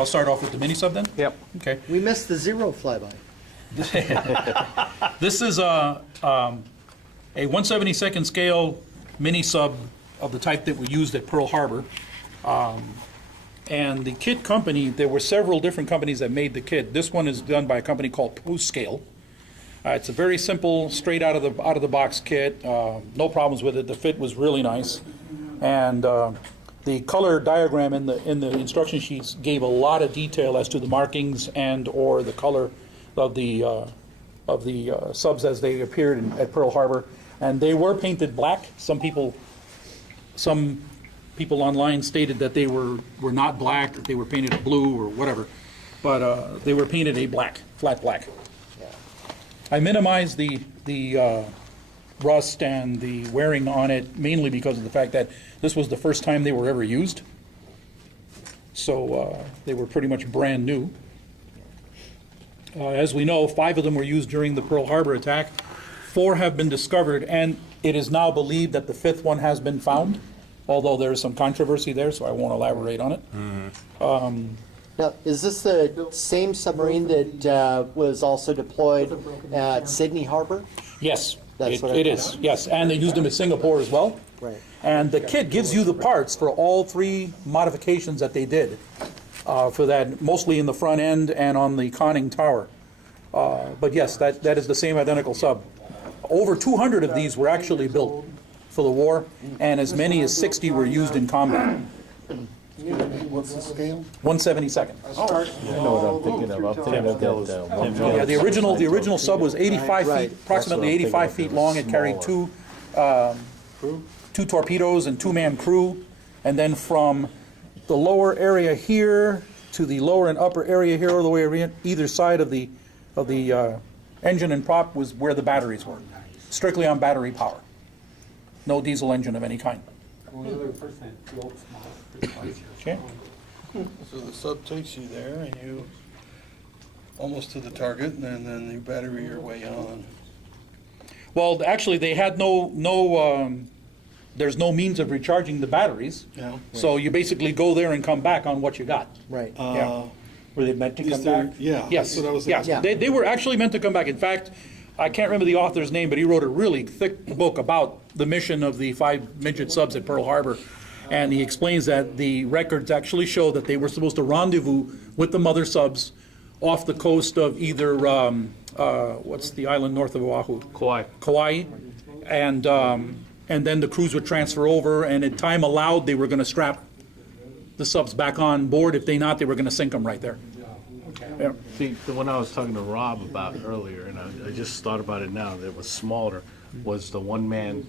I'll start off with the mini sub then. Yep. Okay. We missed the zero flyby. This is a 1/72nd scale mini sub of the type that we used at Pearl Harbor. And the kit company, there were several different companies that made the kit. This one is done by a company called Proscale. It's a very simple, straight out of the box kit. No problems with it. The fit was really nice, and the color diagram in the instruction sheets gave a lot of detail as to the markings and or the color of the subs as they appeared at Pearl Harbor, and they were painted black. Some people online stated that they were not black, that they were painted blue or whatever, but they were painted a black, flat black. I minimized the rust and the wearing on it mainly because of the fact that this was the first time they were ever used. So they were pretty much brand new. As we know, 5 of them were used during the Pearl Harbor attack. 4 have been discovered, and it is now believed that the 5th one has been found, although there is some controversy there, so I won't elaborate on it. Now, is this the same submarine that was also deployed at Sydney Harbor? Yes, That's what I it thought. is. Yes, and they used them at Singapore as well. Right. And the kit gives you the parts for all 3 modifications that they did for that, mostly in the front end and on the conning tower. But yes, that is the same identical sub. Over 200 of these were actually built for the war, and as many as 60 were used in combat. What's the scale? 1/72nd. I know what I'm thinking of. I'm thinking of that. Yeah, the original sub was 85 Right. feet, approximately 85 feet long. It carried 2 torpedoes and 2-man crew, and then from the lower area here to the lower and upper area here, all the way around either side of the engine and prop was where the batteries were, strictly on battery power. No diesel engine of any kind. Okay. So the sub takes you there and you almost to the target, and then you battery your way on. Well, actually, they had there's no means of recharging the batteries. Yeah. So you basically go there and come back on what you got. Right. Yeah. Were they meant to Is come there, back? yeah. Yes, That's what I was yes. asking. They were actually meant to come back. In fact, I can't remember the author's name, but he wrote a really thick book about the mission of the 5 Midget subs at Pearl Harbor. And he explains that the records actually show that they were supposed to rendezvous with the mother subs off the coast of either, what's the island north of Oahu? Kauai. And then the crews would transfer over, and at time allowed, they were going to strap the subs back on board. If they not, they were going to sink them right there. Yeah. See, the one I was talking to Rob about earlier, and I just thought about it now, that was smaller, was the one-man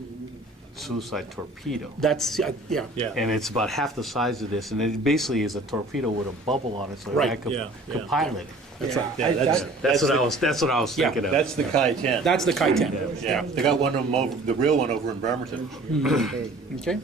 suicide torpedo. That's, yeah. And it's about half the size of this, and it basically is a torpedo with a bubble on it, so Right. I could Yeah, yeah. pilot it. That's right. Yeah, That's what I was Yeah, thinking of. That's the Kai-10. That's the Kai-10. Yeah, they got one of them over, the real one over in Bremerton. Okay.